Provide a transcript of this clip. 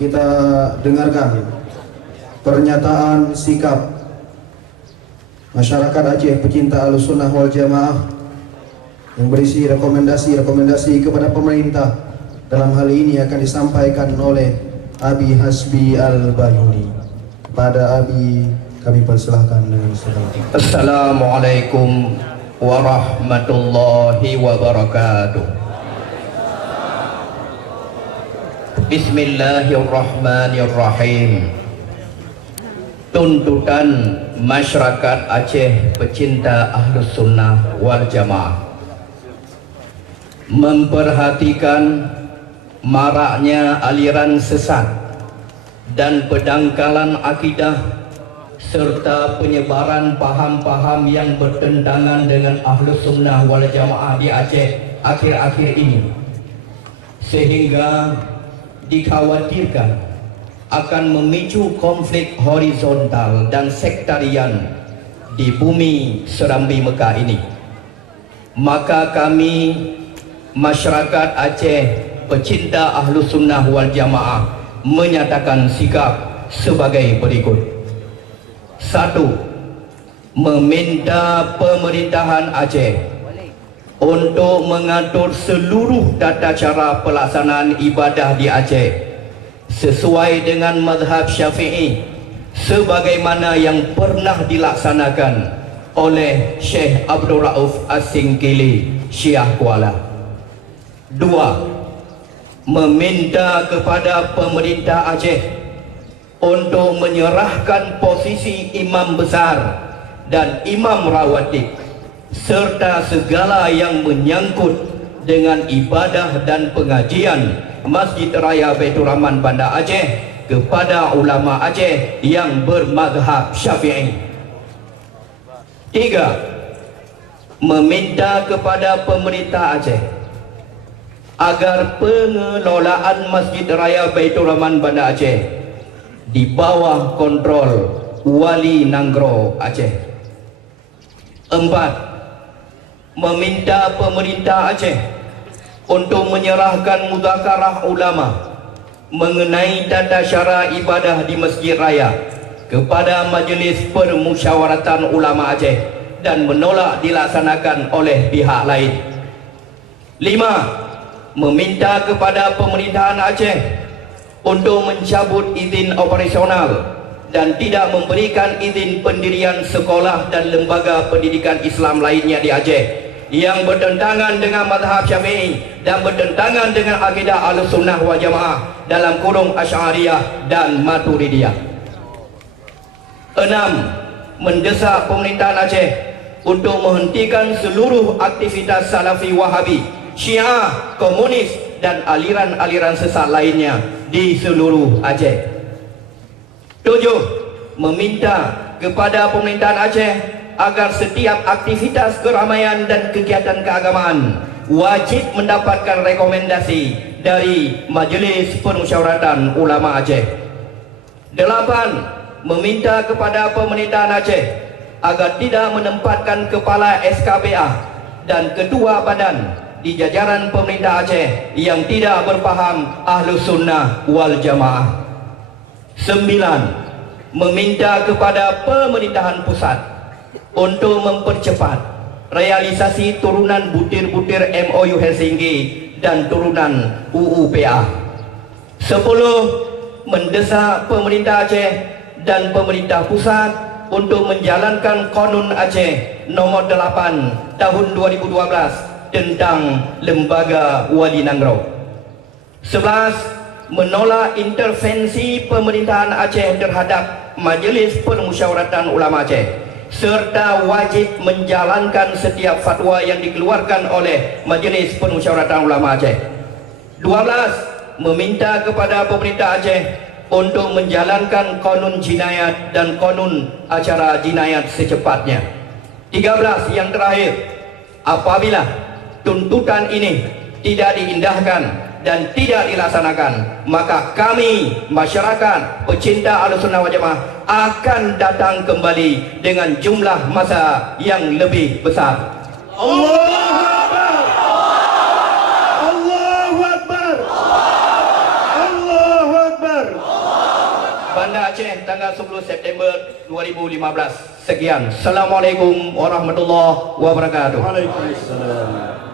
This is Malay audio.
kita dengarkan pernyataan sikap masyarakat Aceh pecinta Ahlussunnah wal Jamaah yang berisi rekomendasi kepada pemerintah. Dalam hal ini akan disampaikan oleh Abi Hasbi Al-Bayuni. Pada Abi kami persilahkan dengan segala. Assalamualaikum warahmatullahi wabarakatuh. Bismillahirrahmanirrahim. Tuntutan masyarakat Aceh pecinta Ahlus Sunnah wal Jamaah memperhatikan maraknya aliran sesat dan pendangkalan akidah serta penyebaran paham-paham yang bertentangan dengan Ahlus Sunnah wal Jamaah di Aceh akhir-akhir ini, sehingga dikhawatirkan akan memicu konflik horizontal dan sektarian di bumi Serambi Mekah ini. Maka kami masyarakat Aceh pecinta Ahlus Sunnah wal Jamaah menyatakan sikap sebagai berikut. 1. Meminta pemerintahan Aceh untuk mengatur seluruh tata cara pelaksanaan ibadah di Aceh sesuai dengan mazhab Syafi'i sebagaimana yang pernah dilaksanakan oleh Syekh Abdul Rauf As-Singkili Syiah Kuala. 2. Meminta kepada pemerintah Aceh untuk menyerahkan posisi imam besar dan imam rawatib serta segala yang menyangkut dengan ibadah dan pengajian Masjid Raya Baitur Rahman Banda Aceh kepada ulama Aceh yang bermazhab Syafi'i. 3. Meminta kepada pemerintah Aceh agar pengelolaan Masjid Raya Baitur Rahman Banda Aceh di bawah kontrol Wali Nanggro Aceh. 4. Meminta pemerintah Aceh untuk menyerahkan mudzakarah ulama mengenai tata cara ibadah di Masjid Raya kepada Majlis Permusyawaratan Ulama Aceh dan menolak dilaksanakan oleh pihak lain. 5. Meminta kepada pemerintahan Aceh untuk mencabut izin operasional dan tidak memberikan izin pendirian sekolah dan lembaga pendidikan Islam lainnya di Aceh yang bertentangan dengan mazhab Syafi'i dan bertentangan dengan akidah Ahlussunnah wal Jamaah dalam kurung Asy'ariyah dan Maturidiyah. 6. Mendesak pemerintahan Aceh untuk menghentikan seluruh aktivitas Salafi Wahabi, Syiah, Komunis dan aliran-aliran sesat lainnya di seluruh Aceh. 7. Meminta kepada pemerintahan Aceh agar setiap aktivitas keramaian dan kegiatan keagamaan wajib mendapatkan rekomendasi dari Majlis Permusyawaratan Ulama Aceh. 8. Meminta kepada pemerintahan Aceh agar tidak menempatkan kepala SKBA dan ketua badan di jajaran pemerintah Aceh yang tidak berfaham Ahlus Sunnah wal Jamaah. 9. Meminta kepada pemerintahan pusat untuk mempercepat realisasi turunan butir-butir MOU Helsinki dan turunan UUPA. 10. Mendesak pemerintah Aceh dan pemerintah pusat untuk menjalankan Qanun Aceh nomor 8 tahun 2012 tentang Lembaga Wali Nanggro. 11. Menolak intervensi pemerintahan Aceh terhadap Majlis Permusyawaratan Ulama Aceh serta wajib menjalankan setiap fatwa yang dikeluarkan oleh Majlis Permusyawaratan Ulama Aceh. 12. Meminta kepada pemerintah Aceh untuk menjalankan Qanun Jinayat dan Qanun Acara Jinayat secepatnya. 13. Yang terakhir, apabila tuntutan ini tidak diindahkan dan tidak dilaksanakan, maka kami masyarakat pecinta Ahlussunnah wal Jamaah akan datang kembali dengan jumlah massa yang lebih besar. Allahu Akbar, Allahu Akbar, Allahu Akbar. Banda Aceh tanggal 10 September 2015. Sekian. Assalamualaikum warahmatullahi wabarakatuh. Waalaikumsalam.